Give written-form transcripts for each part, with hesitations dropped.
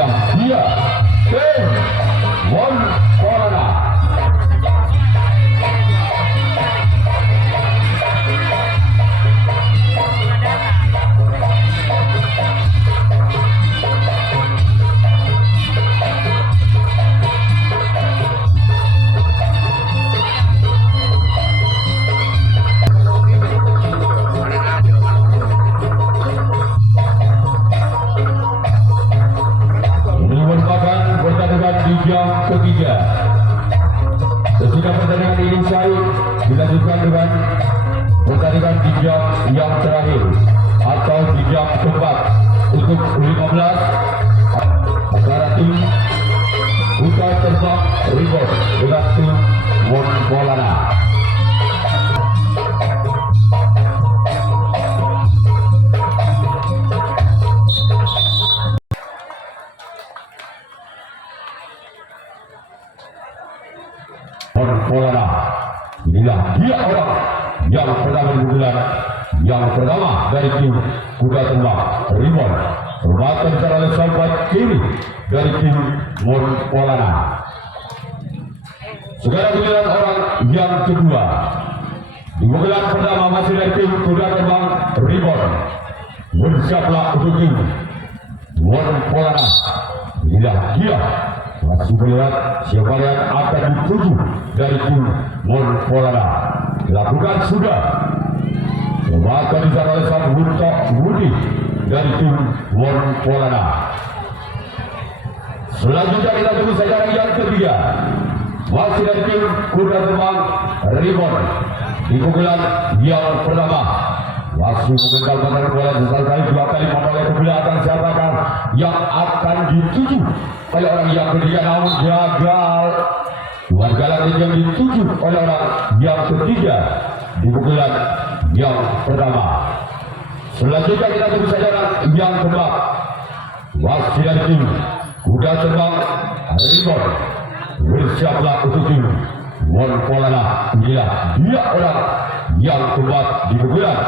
Inilah dia tim Mon Polana. Di jam ketiga, sesudah pertandingan ini dilanjutkan dengan pertandingan di jam yang terakhir atau di jam keempat untuk 15 antara tim Kuda Terbang Ribon dengan tim Mon Polana. Polana, inilah dia orang yang pertama di bulan yang pertama dari tim Kuda Terbang Ribon, terbatas secara oleh sahabat kiri dari tim Mon Polana. Sekarang giliran orang yang kedua di bulan pertama masih dari tim Kuda Terbang Ribon. Bersiaplah untuk tim Mon Polana. Inilah dia. Masih melihat siapa yang akan dituju dari tim Mon Polana. Dilakukan sudah. Bahkan di sana oleh sang Buntok Budi dari tim Mon Polana. Selanjutnya kita tunggu saja yang ketiga. Masih dari tim Kuda Terbang Ribon. Di pukulan yang pertama. Masih memegang batang bola selesai 2 kali memperoleh kebelakang siapakah yang akan dituju oleh orang yang ketiga, namun gagal. Warga lagi yang dituju oleh orang yang ketiga di pukulan yang pertama. Selanjutnya kita tunggu saja yang keempat. Masih dari tim Kuda Terbang Ribon. Bersiaplah untuk tim Mon Polana. Inilah dia orang yang keempat di pukulan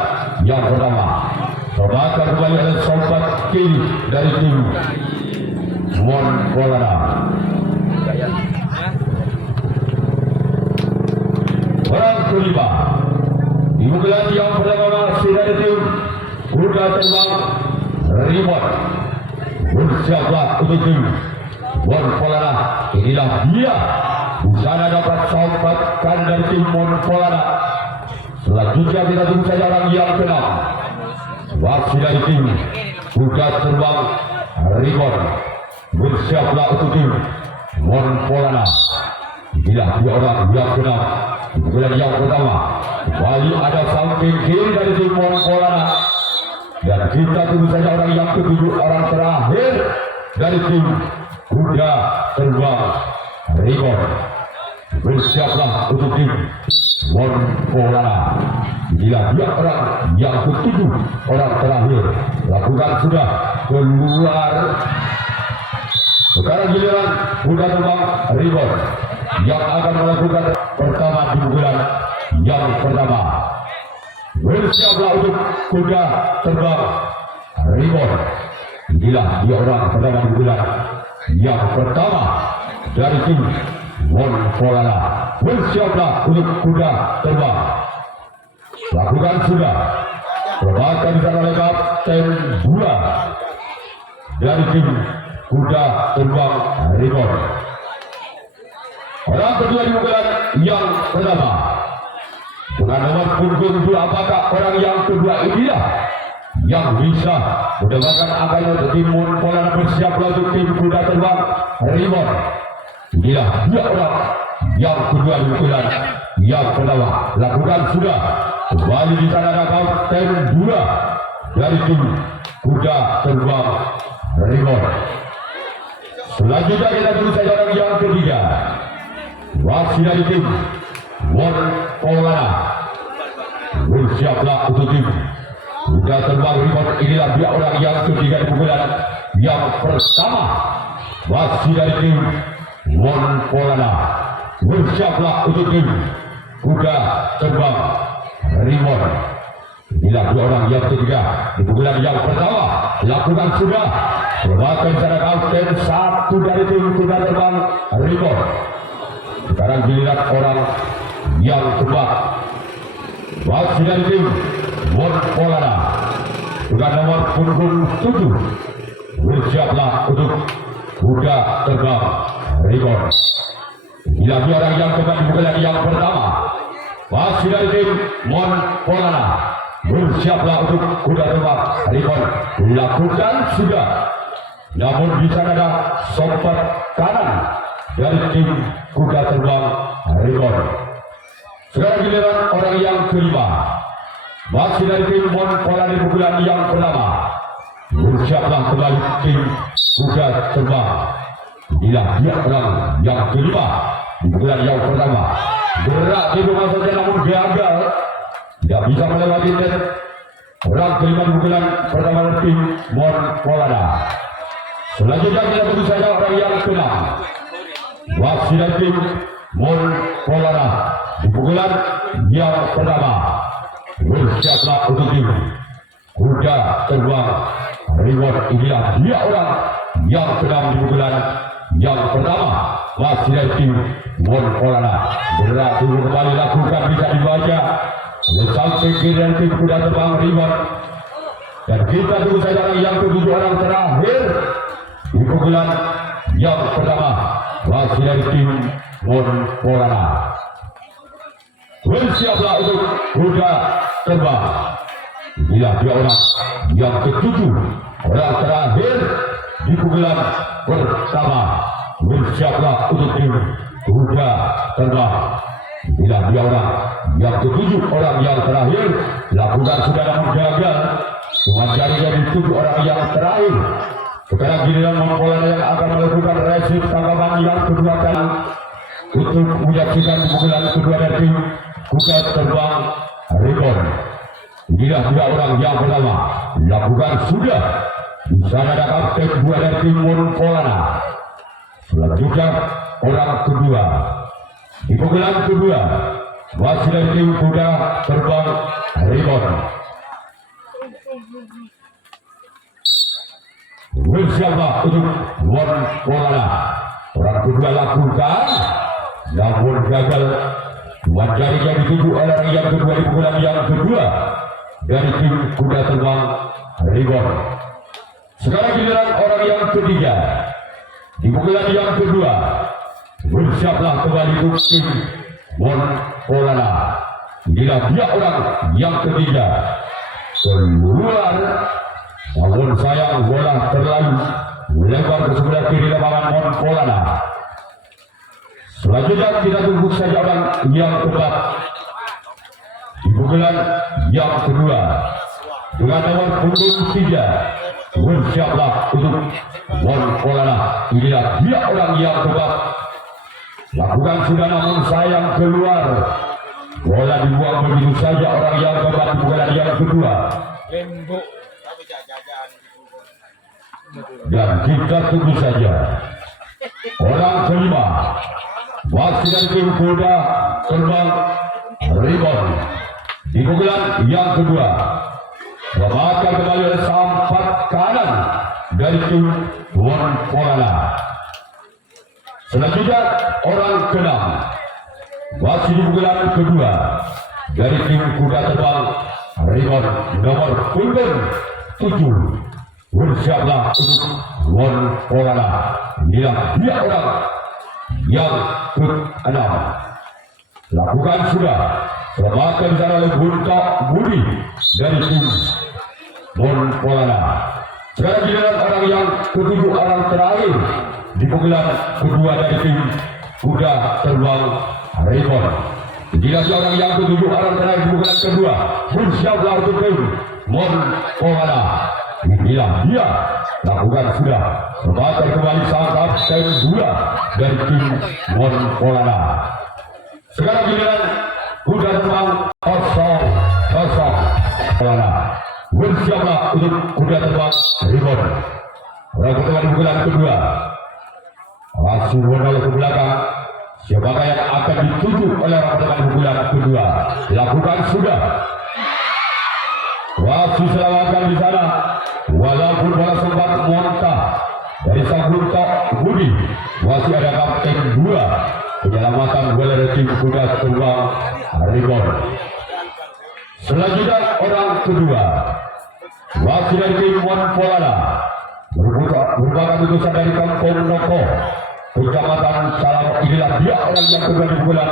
yang pertama. Terbakan kembali oleh sobat kiri dari tim Mon Polana. Orang kelima di pukulan yang pertama masih dari tim Kuda Terbang Ribon. Bersiaplah untuk tim Mon Polana. Inilah dia. Di sana dapat sobatkan dari tim Mon Polana. Selanjutnya kita tunggu saja orang yang keenam. Masih dari tim Kuda Terbang Ribon. Bersiaplah untuk tim Mon Polana. Inilah dia orang yang keenam. Kemudian yang pertama kembali ada samping kiri dari tim Mon Polana. Dan kita tunggu saja orang yang ketujuh, orang terakhir dari tim Kuda Terbang Ribon. Bersiaplah untuk tim Mon Polana. Inilah dia orang yang ketujuh, orang terakhir. Lakukan sudah keluar. Sekarang giliran Kuda Terbang Ribon yang akan melakukan pertama di bulan yang pertama. Bersiaplah untuk Kuda Terbang Ribon. Inilah dia orang pertama di bulan yang pertama dari tim Mon Polana. Bersiaplah untuk Kuda Terbang. Lakukan sudah. Perbakan di sana oleh Kapten Bula dari tim Kuda Terbang Ribon. Orang kedua di bulan yang pertama dengan nomor punggung 2. Apakah orang yang kedua inilah yang bisa mendapatkan angkanya untuk tim Mon Polana? Bersiaplah untuk tim Kuda Terbang Ribon. Inilah dia orang yang kedua di bulan yang pertama. Lakukan sudah. Kembali di sana ada Kapten Bula dari tim Kuda Terbang Ribon. Selanjutnya kita tunggu saja orang yang ketiga. Masih dari tim Mon Polana. Bersiaplah untuk tim Kuda Terbang Ribon. Inilah dia orang yang ketiga di pukulan yang pertama. Masih dari tim Mon Polana. Bersiaplah untuk tim Kuda Terbang Ribon. Bila dua orang yang ketiga di pukulan yang pertama lakukan sudah. Bahkan secara kapten satu dari tim kuda terbang Ribon. Sekarang giliran orang yang kedua masih dari tim Mon Polana dengan nomor punggung 7. Bersiaplah untuk kuda terbang Ribon. Bila dua orang yang kedua di pukulan yang pertama masih dari tim Mon Polana. Bersiaplah untuk kuda terbang Ribon. Lakukan sudah. Namun di sana ada sompat kanan dari tim kuda terbang Ribon. Sekarang giliran orang yang kelima masih dari tim Mon Polana di pukulan yang pertama. Bersiaplah kembali tim kuda terbang. Bila dia orang yang kelima di pukulan yang pertama gerak di rumah saja namun gagal, tidak bisa melewati net. Orang kelima di pukulan pertama dari tim Mon Polana. Selanjutnya kita tunggu saja orang yang keenam masih dari tim Mon Polana di pukulan yang pertama. Bersiaplah untuk tim kuda terbang Ribon. Inilah dia orang yang keenam di pukulan yang pertama masih dari tim Mon Polana. Gerak dulu kembali lakukan bisa dibaca oleh samping kiri dari tim kuda terbang Ribon. Dan kita tunggu saja orang yang ketujuh orang terakhir di pukulan yang pertama masih dari tim Mon Polana. Bersiaplah untuk kuda terbang. Bila dia orang yang ketujuh orang terakhir di pukulan pertama. Bersiaplah untuk tim kuda terbang. Bila dia orang yang ketujuh orang yang terakhir lakukan sudah namun gagal. Cuma jari dari 7 orang yang terakhir. Sekarang giliran Mon Polana yang akan melakukan resip tanggapan yang kedua kali untuk menyaksikan pukulan kedua dari tim kuda terbang Ribon. Inilah 2 orang yang pertama lakukan sudah. Di sana ada kapten 2 dari tim Mon Polana. Selanjutnya orang kedua di pukulan kedua masih dari tim kuda terbang Ribon. Bersiaplah untuk Mon Polana. Orang kedua lakukan namun gagal. Jari yang dituju oleh orang yang kedua di pukulan yang kedua dari tim kuda terbang Ribon. Sekarang giliran orang yang ketiga di pukulan yang kedua. Bersiaplah kembali untuk tim Mon Polana. Inilah dia orang yang ketiga keluar. Namun sayang bola terlalu melebar ke sebelah kiri lapangan Mon Polana. Selanjutnya kita tunggu saja orang yang keempat di pukulan yang kedua dengan nomor punggung 3. Bersiaplah untuk Mon Polana. Inilah dia orang yang keempat. Lakukan sudah namun sayang keluar. Bola dibuang begitu saja orang yang keempat di pukulan yang kedua. Dan kita tunggu saja orang kelima masih dari tim kuda terbang Ribon di pukulan yang kedua. Memakai kembali oleh sampat kanan dari tim Mon Polana. Selanjutnya orang keenam masih di pukulan kedua dari tim kuda terbang Ribon nomor punggung 7. Bersiaplah untuk Mon Polana. Inilah dia orang yang ke-6. Lakukan sudah. Selamatkan secara oleh Buntok Budi dari tim Mon Polana. Sekarang giliran orang yang ke-7 orang terakhir di pukulan kedua dari tim kuda terbang Ribon. Inilah orang yang ke-7 orang terakhir di pukulan kedua. Bersiaplah untuk tim Mon Polana. Inilah dia lakukan sudah. Selamatkan kembali sang kapten 2 dari tim Mon Polana. Sekarang giliran kuda terbang kosong Polana. Bersiaplah untuk kuda terbang Ribon. Orang kedua di pukulan kedua masih menoleh ke belakang. Siapakah yang akan dituju oleh orang terbang di pukulan kedua? Lakukan sudah. Wasit selamatkan di sana. Walaupun bola sempat muntah dari sang Gunto Budi, masih ada kapten 2 penyelamatan bola dari tim kuda terbang Ribon. Selanjutnya orang kedua, wasit dari tim Mon Polana, merupakan utusan dari Kampung Noko, Kecamatan Salam. Inilah dia orang yang kedua di bulan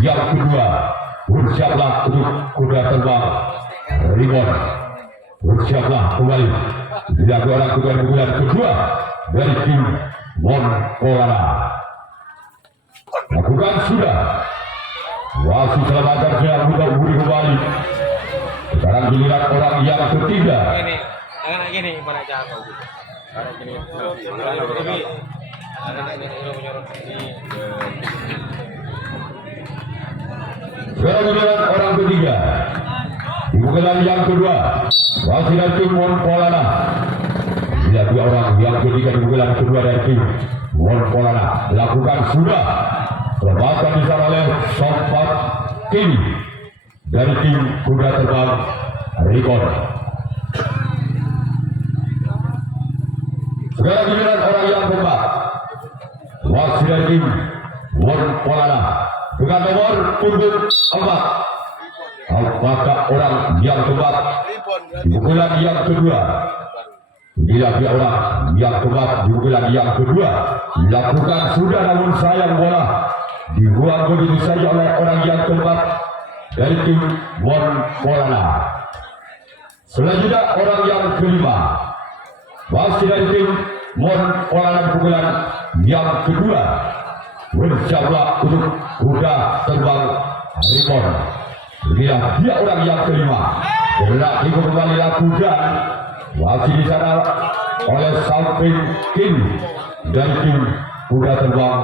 yang kedua. Bersiaplah untuk kuda terbang Ribon. Bersiaplah kembali. Bila orang kedua di bulan kedua dari tim Mon Polana. Lakukan sudah. Wasit selamatkan sudah mudah budi kembali. Sekarang giliran orang yang ketiga. Gini, mana jatuh gitu. Sekarang giliran orang ketiga. Di pukulan yang kedua, wasit dari tim Mon Polana. Bila dua orang yang ketiga di pukulan kedua dari tim Mon Polana. Lakukan sudah. Selamatkan di sana oleh Sompat Kini dari tim kuda terbang Ribon. Sekarang giliran orang yang keempat, wasit dari tim Mon Polana dengan nomor punggung 4. Apakah orang yang keempat di pukulan yang kedua? Bila dia orang yang keempat di pukulan yang kedua, lakukan sudah, namun sayang bola dibuang begitu saja oleh orang yang keempat dari tim Mon Polana. Selanjutnya orang yang kelima, masih dari tim Mon Polana di pukulan yang kedua. Bersiaplah untuk kuda terbang Ribon. Inilah dia orang yang kelima. Gerak ikut kembali kuda. Masih di sana oleh samping kiri dari tim kuda terbang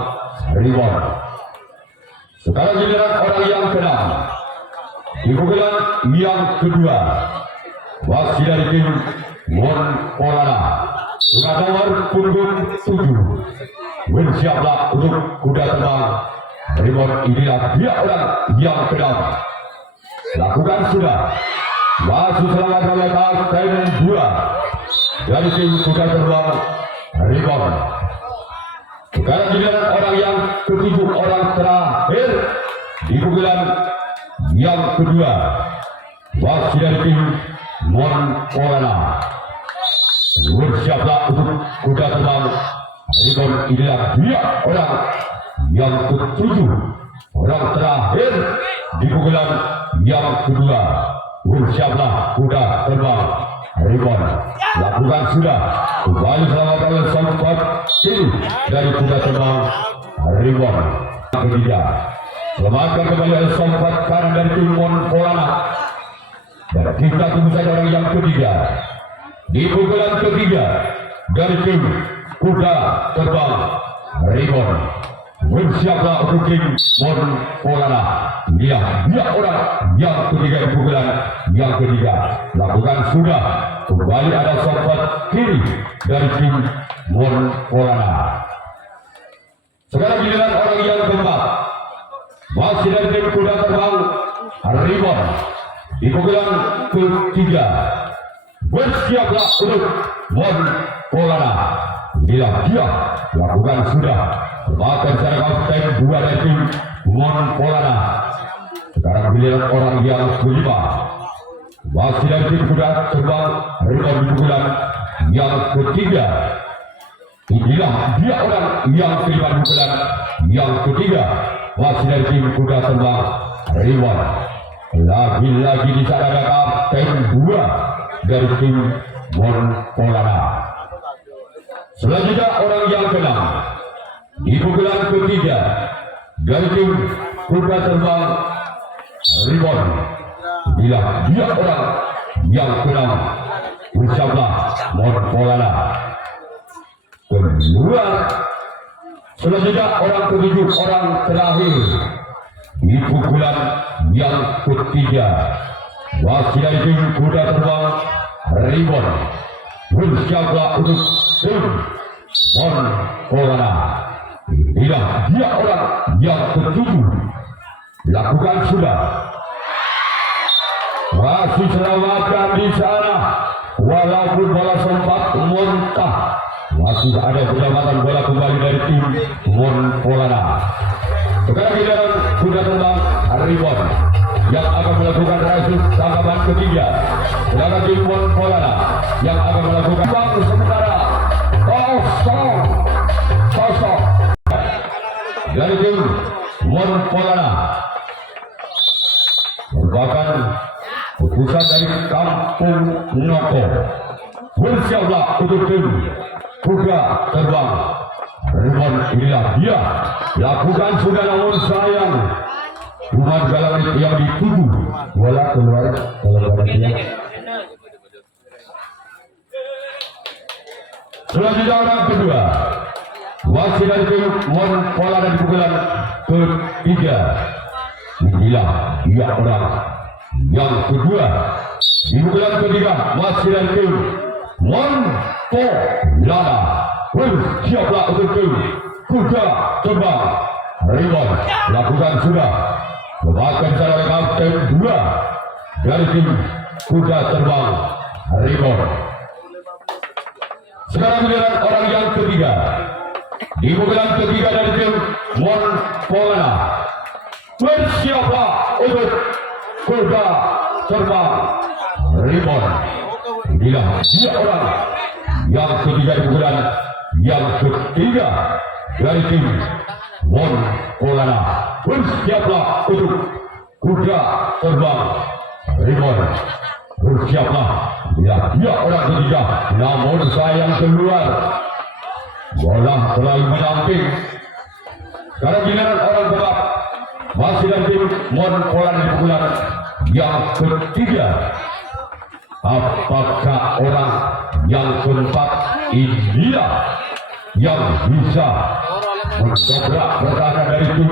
Ribon. Sekarang giliran orang yang keenam. Di pukulan yang kedua, masih dari tim Mon Polana dengan nomor punggung 7. Bersiaplah untuk kuda terbang Ribon. Inilah dia orang yang keenam. Lakukan sudah. Masih selamat oleh kapten 2 dari tim kuda terbang Ribon. Sekarang giliran orang yang ketujuh, orang terakhir di pukulan yang kedua, wasit dari tim Mon Polana. Bersiaplah untuk kuda terbang Ribon. Inilah dia orang yang ketujuh, orang terakhir di pukulan yang kedua. Bersiaplah kuda terbang Ribon. Lakukan sudah. Kembali selamat oleh Sompat Kini dari kuda terbang Ribon. Ketiga, selamatkan kembali oleh Sompat Kanan dari tim Mon Polana. Dan kita tunggu saja orang yang ketiga di pukulan ketiga dari tim kuda terbang Ribon. Bersiaplah untuk tim Mon Polana. Dia orang yang ketiga di pukulan yang ketiga. Lakukan sudah. Kembali ada Sompat Kiri dari tim Mon Polana. Sekarang giliran orang yang keempat, masih dari tim kuda terbang Ribon. Di pukulan ketiga. Bersiaplah untuk Mon Polana. Bila dia lakukan sudah. Bahkan secara kapten 2 dari tim Mon Polana. Sekarang giliran orang yang kelima, masih dari tim kuda terbang Ribon di pukulan yang ketiga. Inilah dia orang yang kelima di pukulan yang ketiga, masih dari tim kuda terbang Ribon. Lagi-lagi di sana ada kapten 2 dari tim Mon Polana. Selanjutnya orang yang keenam di pukulan ketiga dari tim kuda terbang Ribon. Bila dia orang yang keenam, bersama Mon Polana. Kedua, selanjutnya orang ketujuh, orang terakhir di pukulan yang ketiga, masih dari tim kuda terbang Ribon. Bersiaplah untuk tim Mon Polana. Inilah dia orang yang ketujuh. Lakukan sudah. masih selamatkan di sana. Walaupun bola sempat muntah, masih ada keselamatan bola kembali dari tim Monpolana. Sekarang giliran kuda terbang Ribon yang akan melakukan rasul tangkapan ketiga. Sedangkan tim Monpolana yang akan melakukan waktu sementara kosong dari tim Monpolana. Merupakan keputusan dari Kampung Noko. Bersiaplah untuk tim kuda terbang Ribon. Inilah dia lakukan sudah, namun sayang Umat galau yang dituju bola keluar kalau pada dia. Selanjutnya orang kedua masih dari tim Monpolana dan pukulan ketiga. Inilah dia orang yang kedua di pukulan ketiga masih dari tim Monpolana. Bersiaplah untuk tim kuda terbang Ribon. Lakukan sudah. Bahkan oleh kapten 2 dari tim kuda terbang Ribon. Sekarang giliran orang yang ketiga di pukulan ketiga dari tim Monpolana. Bersiaplah untuk kuda terbang Ribon. Inilah dia orang yang ketiga di pukulan yang ketiga dari tim Monpolana. Bersiaplah untuk kuda terbang Ribon. Bersiaplah. Ya, dia orang ketiga, namun sayang keluar. Bola terlalu menyamping. Karena giliran orang keempat masih dari tim Monpolana di pukulan yang ketiga. Apakah orang yang keempat inilah yang bisa mendobrak pertahanan dari tim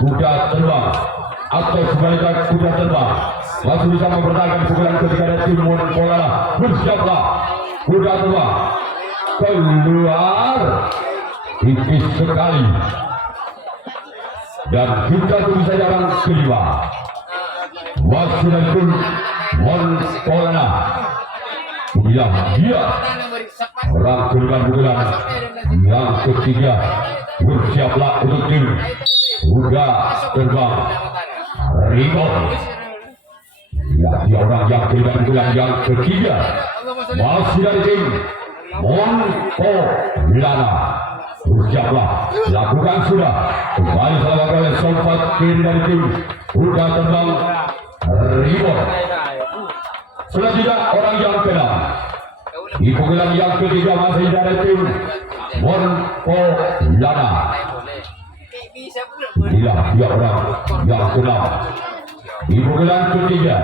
kuda terbang, atau sebaliknya kuda terbang masih bisa mempertahankan pukulan ketiga dari tim Monpolana? Bersiaplah kuda terbang. Keluar tipis sekali, dan kita tunggu saja orang kelima masih dari tim Monpolana. Inilah dia orang kelima pukulan yang ketiga. Bersiaplah untuk tim kuda terbang Ribon. Ya, dia orang yang kelima pukulan yang ketiga masih dari tim Monpolana. Bersiaplah. Lakukan sudah. Kembali salah oleh sompat kiri dari tim kuda terbang Ribon. Selanjutnya orang yang keenam di pukulan yang ketiga masih dari tim Monpolana. Inilah dia orang yang keenam di pukulan ketiga.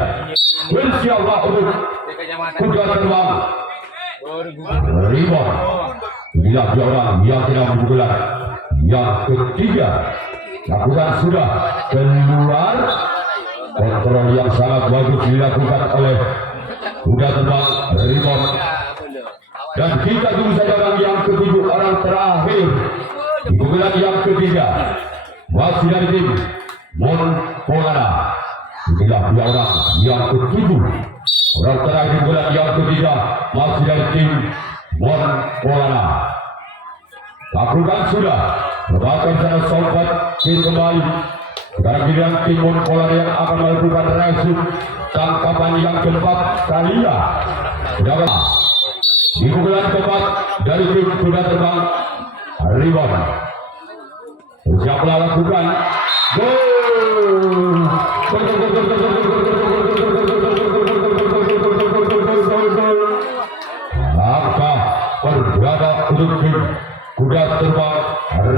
Bersiaplah untuk kuda terbang Ribon. Inilah dia orang yang keenam di pukulan yang ketiga. Lakukan sudah. Keluar. Kontrol yang sangat bagus dilakukan oleh kuda terbang Ribon. Dan kita tunggu saja orang yang ketujuh, orang terakhir di pukulan yang ketiga masih dari tim Monpolana. Inilah dia orang yang ketujuh, orang terakhir di pukulan yang ketiga masih dari tim Monpolana. Lakukan sudah. Bahkan sana sobat kembali. Sekarang giliran tim Monpolana yang akan melakukan rasul tangkapan yang keempat kalinya. Di pukulan keempat dari tim kuda terbang Ribon. Siaplah lakukan. Gol. Maka berada untuk tim kuda terbang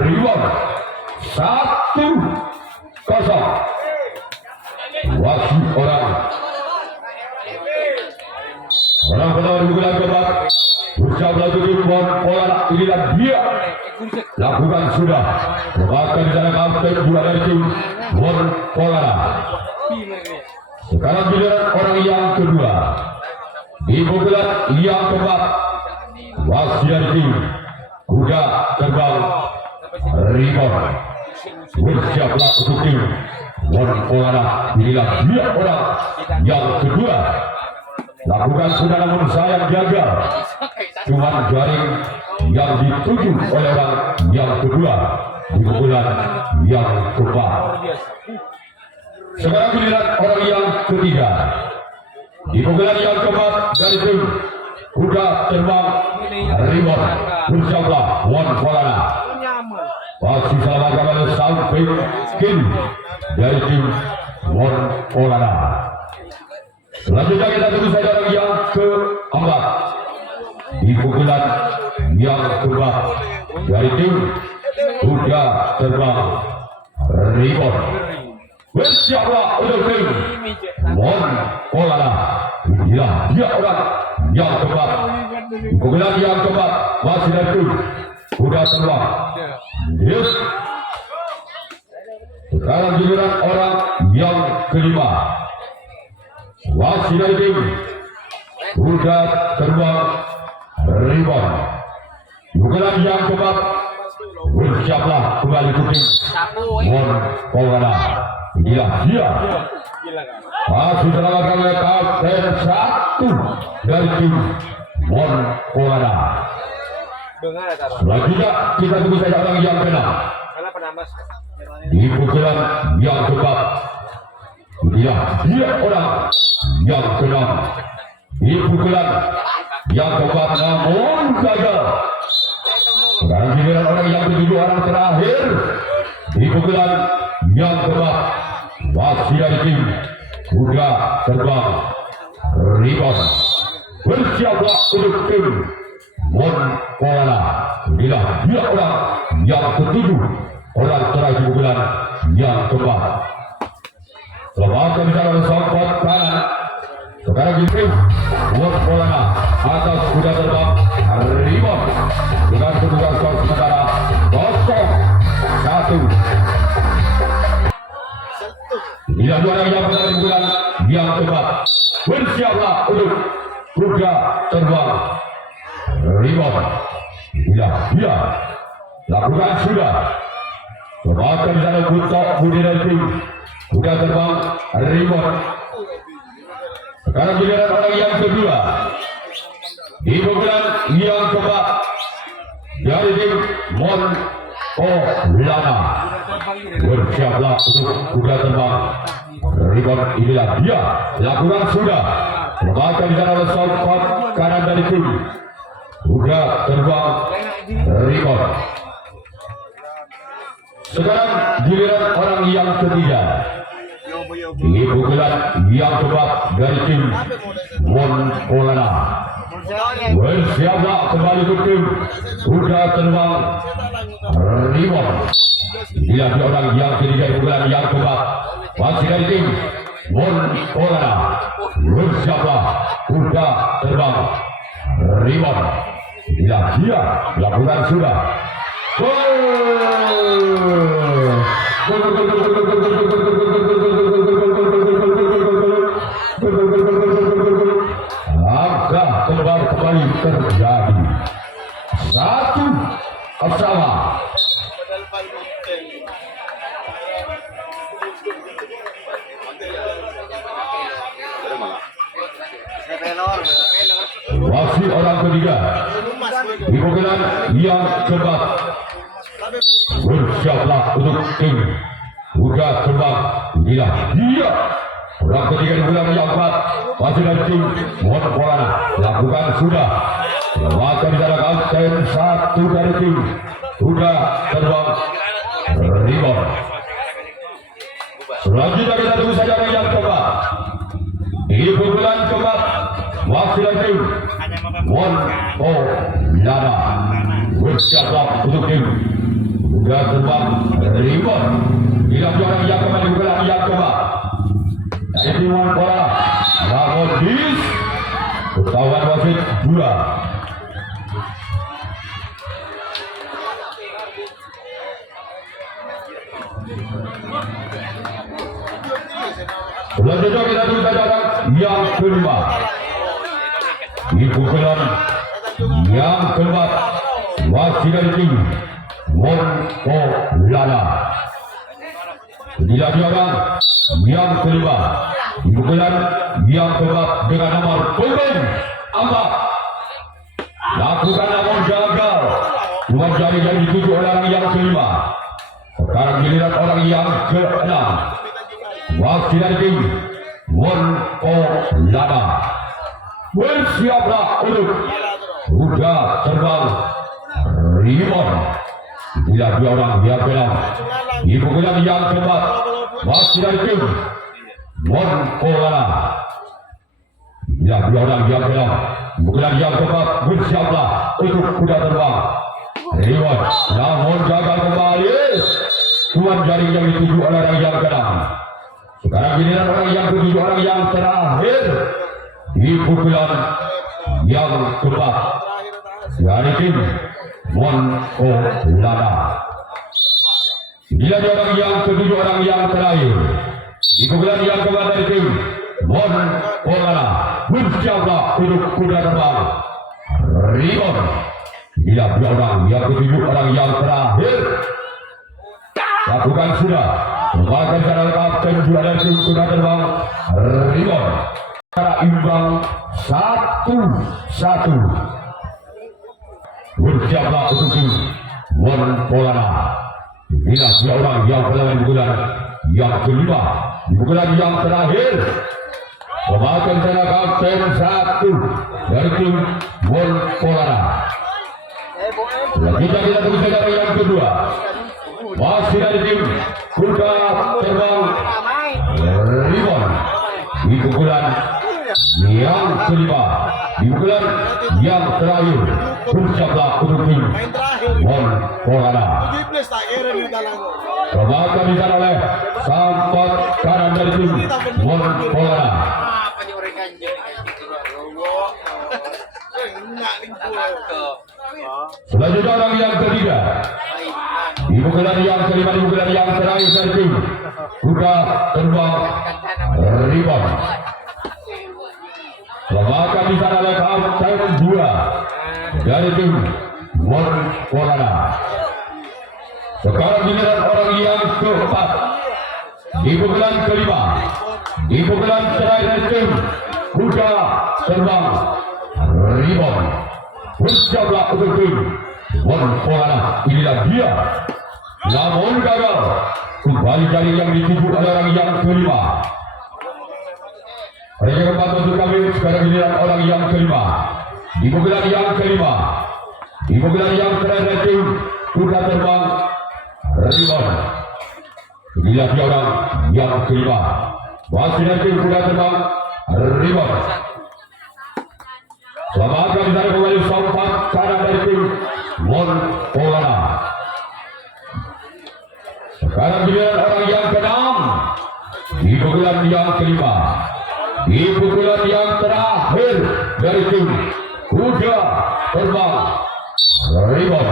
Ribon 1-0. Wasit orang pertama di pukulan keempat. Bersiaplah untuk tim Monpolana. Inilah dia. Lakukan sudah. Bahkan di sana kapten 2 dari tim Monpolana. Sekarang giliran orang yang kedua di pukulan yang keempat masih dari tim kuda terbang Ribon. Bersiaplah untuk tim Polana. Inilah dia orang yang kedua. Lakukan sudah namun sayang gagal. Cuman jaring yang dituju oleh orang yang kedua di pukulan yang keempat. Sekarang giliran orang yang ketiga. Di pukulan yang keempat dari tim kuda terbang ribut bersama Polana. Masih selamat kepada sampai kini dari tim Polana. Selanjutnya kita tunggu saja orang yang keempat di pukulan yang keempat dari tim kuda terbang ribut. Bersiaplah untuk tim Polana. Inilah dia orang yang keempat. Pukulan yang keempat masih dari tim kuda terbang. Yes. Sekarang giliran orang yang kelima. Masih dari tim kuda terbang ribut. Pukulan yang keempat. Bersiaplah kembali ke tim Polana. Inilah dia. Masih selamatkan oleh kapten satu dari tim Polana. Selanjutnya kita tunggu saja orang yang keenam. Di pukulan yang keempat. Inilah dia orang yang keenam. Di pukulan yang keempat namun gagal. Sekarang giliran orang yang ketujuh, orang terakhir di pukulan yang keempat. Masih dari tim kuda terbang ribut. Bersiaplah untuk tim Polana. Inilah dia orang yang ketujuh, orang terakhir di pukulan yang keempat. Selamatkan di sana songkot kanan. Sekarang di tim Polana atas kuda terbang ribut dengan kedudukan skor sementara 0-1. Inilah dua orang yang berada di bulan yang keempat. Bersiaplah untuk kuda terbang ribut. Inilah dia. Lakukan sudah. Selamatkan di sana Butok Budi dan tim kuda terbang ribut. Sekarang giliran orang yang kedua. Di bulan yang keempat dari tim Polana. Bersiaplah untuk kuda terbang ribut. Inilah dia. Lakukan sudah. Selamatkan di sana oleh songkot kanan dari tim kuda terbang ribut. Sekarang giliran orang yang ketiga. Di pukulan yang keempat dari tim Polana. Bersiaplah kembali ke tim kuda terbang ribut. Inilah dia orang yang ketiga di pukulan yang keempat. Masih dari tim Polana. Bersiaplah kuda terbang ribut. Inilah dia. Lakukan sudah. Langkah kembali terjadi. Satu sama. Wasit orang ketiga di pukulan yang keempat. Bersiaplah untuk tim kuda terbang. Inilah dia orang ketiga di pukulan yang keempat. Masih dari tim Polana. Lakukan sudah. Selamatkan dari kapten satu dari tim kuda terbang ribut. Selanjutnya kita tunggu saja orang yang keempat. Di pukulan keempat masih dari tim Polana. Bersiaplah untuk tim kuda terbang ribut. Inilah orang yang keempat di pukulan yang keempat. Dari tim Polana. Ragodis ketahuan wasit 2. Selanjutnya kita tunggu saja orang yang kelima. Di pukulan yang keempat masih dari tim Polana. Inilah dia orang yang kelima. Di pukulan yang keempat dengan nomor punggung 4. Lakukan namun gagal. Keluar jari yang dituju oleh orang yang kelima. Sekarang giliran orang yang ke-6. Wasit dari tim Monolana. Bersiaplah untuk kuda terbang Rimon. Inilah dia orang yang ke-6. Di pukulan yang keempat wasit dari tim Monolana. Inilah dia orang yang ke-6. Pukulan yang keempat bersiaplah untuk kuda terbang Rimon. Namun gagal kembali. Tuan jaring yang dituju oleh orang yang ke-6. Sekarang giliran orang yang ke-7, orang yang terakhir di pukulan yang keempat dari tim Monolana. Inilah dia orang yang ke-7, orang yang terakhir di pukulan yang keempat dari tim Monolana. Bersiaplah untuk kuda terbang Rimon. Inilah dia orang yang ke-7, orang yang terakhir. Lakukan sudah. Kembalikan secara lengkap dan juga dari tim kuda terbang Rimon. Secara imbang 1-1. Bersiaplah untuk tim Monolana. Inilah dia orang yang berlawan di bulan yang kelima. Di bulan yang terakhir. Kembalikan secara kapten 1 dari tim Monolana. Kita tunggu saja yang kedua. Masih dari tim kuda terbang Rimon. Di pukulan yang kelima, di pukulan yang terakhir. Bersiaplah untuk tim Monolana. Kembalikan di sana oleh sampat kanan dari tim Monolana. Selanjutnya orang yang ketiga. Di pukulan yang kelima, di pukulan yang terakhir dari tim kuda terbang Rimon. Kembalikan di sana oleh kapten 2 dari tim Monolana. Sekarang giliran orang yang keempat. Di pukulan kelima, di pukulan terakhir dari tim kuda terbang Rimon. Bersiaplah untuk tim Monolana. Inilah dia. Namun gagal. Kembali dari yang dituju oleh orang yang kelima. Mereka keempat untuk kami. Sekarang giliran orang yang kelima. Di pukulan yang kelima, di pukulan yang terakhir tim kuda terbang Rimon. Inilah dia orang yang kelima. Masih dari tim kuda terbang Rimon. Selamatkan di sana kembali sampat kanan dari tim Monolana. Sekarang giliran orang yang ke-6. Di pukulan yang kelima, di pukulan yang terakhir dari tim kuda terbang Rimon.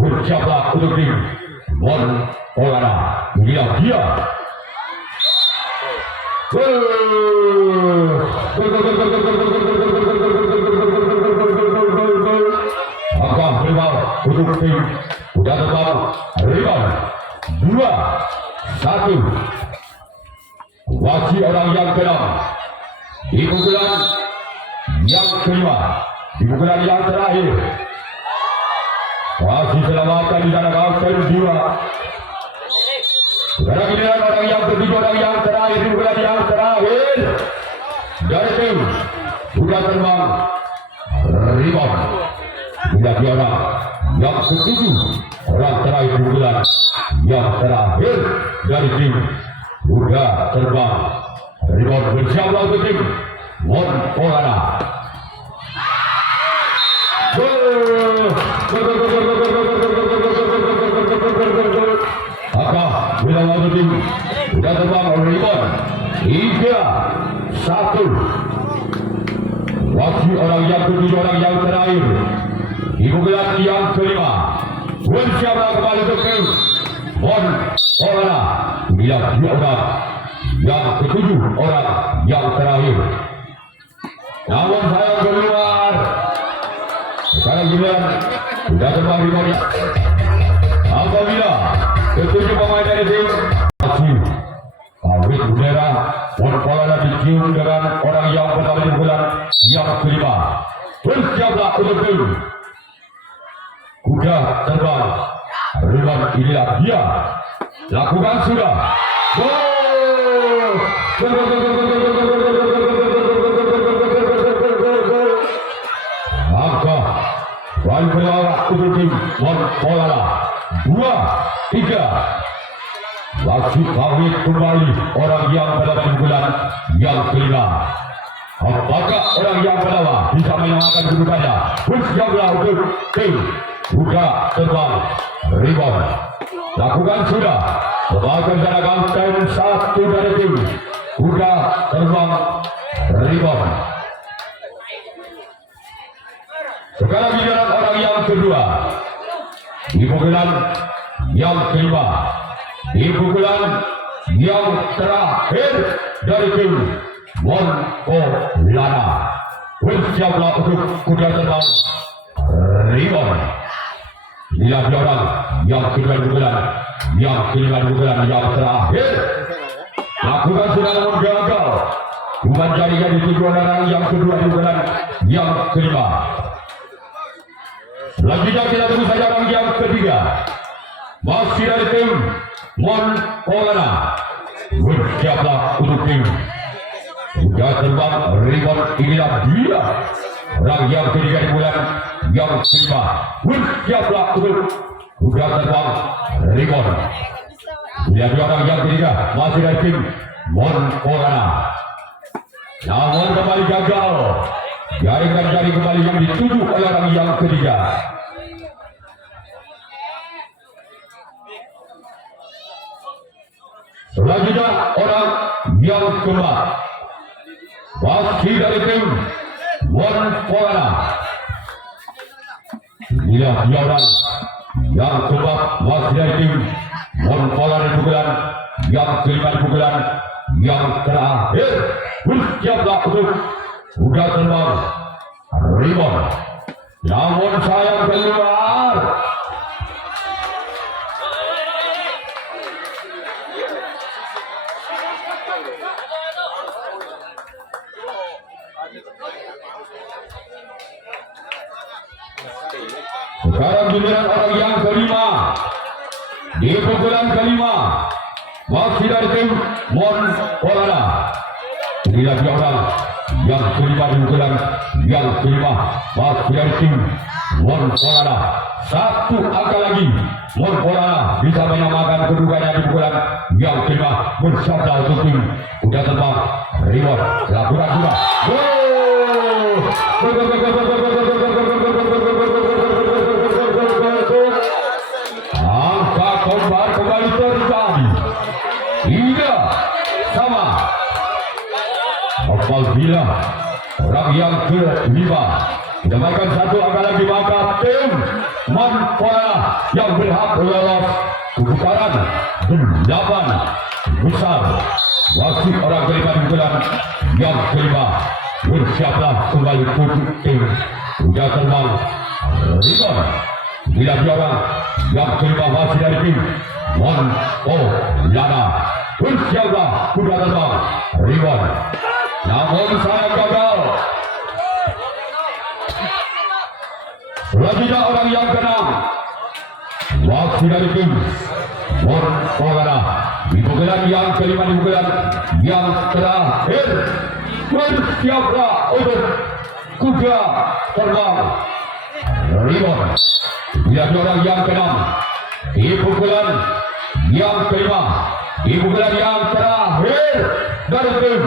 Bersiaplah untuk tim Monolana. Inilah dia. Angka rival untuk tim kuda terbang Rimon 2-1. Wasit orang yang ke-6. Di pukulan yang kelima, di pukulan yang terakhir. Wasit selamatkan di sana kapten 2. Sekarang giliran orang yang ke-7, orang yang terakhir, di pukulan yang terakhir dari tim kuda terbang Rimon. Tidak dia orang yang ke-7, orang terakhir di bulan yang terakhir dari tim kuda terbang Rimon. Bersiaplah untuk tim Monolana. Maka wilayah untuk tim kuda terbang Rimon 3-1. Wasit orang yang ke-7, orang yang terakhir di pukulan yang kelima. Bersiaplah kembali untuk tim Monolana. Inilah dia orang yang ke-7, orang yang terakhir. Namun sayang keluar. Sekarang giliran sudah terbang Rimon. Apabila ke-7 pemain dari tim bendera Monpolana dicium dengan orang yang pertama di bulan yang kelima. Bersiaplah untuk tim. Kuda terbang. Ridwan inilah dia. Lakukan sudah. Gol! Maka Wan pelawak untuk tim Monpolana 2-3. Wasit kawin kembali orang yang pertama di bulan yang kelima. Apakah orang yang pertama bisa menyamakan kedudukannya? Bersiaplah untuk tim kuda terbang rebound. Lakukan sudah. Sebagai cara kapten satu dari tim kuda terbang rebound. Sekarang giliran orang yang kedua di pukulan yang kelima. Di pukulan yang terakhir dari tim Monpolana. Bersiaplah untuk kuda terbang rebound. Inilah dia orang yang kedua di pukulan yang kelima di pukulan yang terakhir. Lakukan sudah namun gagal. Cuma jadinya dituju orang yang kedua di pukulan yang kelima. Selanjutnya kita tunggu saja orang yang ketiga. Masih dari tim Monpolana. Bersiaplah untuk tim kuda terbang rebound. Inilah dia orang yang ketiga di bulan yang kelima. Bersiaplah untuk kuda terbang rebound. Inilah dia orang yang ketiga masih dari tim Monpolana. Namun kembali gagal. Jaringan jari kembali yang dituju oleh orang yang ketiga. Selanjutnya orang yang keempat masih dari tim Monpolana. Inilah dia orang yang keempat masih dari tim Monpolana di pukulan yang kelima di pukulan yang terakhir. Bersiaplah untuk kuda terbang rebound. Namun sayang keluar. Sekarang giliran orang yang kelima. Di pukulan kelima masih dari tim Monpolana. Inilah dia orang yang kelima di pukulan yang kelima masih dari tim Monpolana. Satu angka lagi Monpolana bisa menyamakan kedudukannya di pukulan yang kelima. Bersabda untuk tim kuda terbang rebound. Lakukan sudah. Angka kembar kembali terjadi. Hingga sama. Apabila orang yang kelima mendapatkan satu angka lagi, maka tim Monpolana yang berhak lolos ke putaran 8 besar. Wasit orang kelima di bulan yang kelima. Bersiaplah kembali untuk tim kuda terbang rebound. Bila dia orang yang kelima masih dari tim Monpolana. Bersiaplah kuda terbang rebound. Namun saya gagal. Selanjutnya orang yang keenam masih dari tim Monpolana. Di pukulan yang kelima di pukulan yang terakhir. Bersiaplah untuk kuda terbang rebound. Bila orang yang keenam di pukulan yang kelima, di pukulan yang terakhir dari tim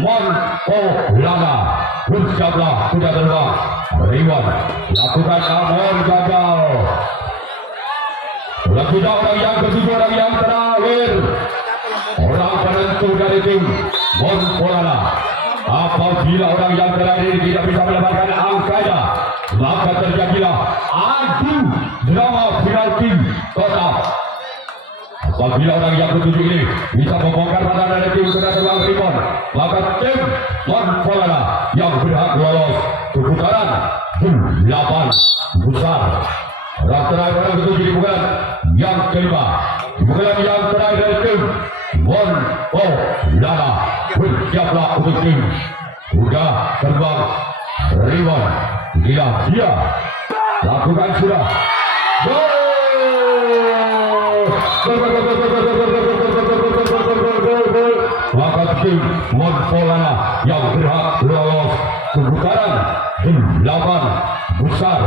Monpolana. Bersiaplah kuda terbang rebound. Lakukan namun gagal. Selanjutnya orang yang ketujuh, orang yang terakhir, orang penentu dari tim Monpolana. Apabila orang yang terakhir tidak bisa mendapatkan angkanya, maka terjadilah adu drama penalti total. Apabila orang yang ketujuh ini bisa membongkar mata dari tim kuda terbang rebound, maka tim Monpolana yang berhak lolos ke putaran 8 besar. Orang terakhir orang ketujuh di pukulan yang kelima. Di pukulan yang terakhir dari tim Monpolana. bersiaplah untuk tim. Sudah terbang Rimon, dia lakukan sudah. Gol! Maka tim Monpolana yang berhak lolos ke putaran 8 besar.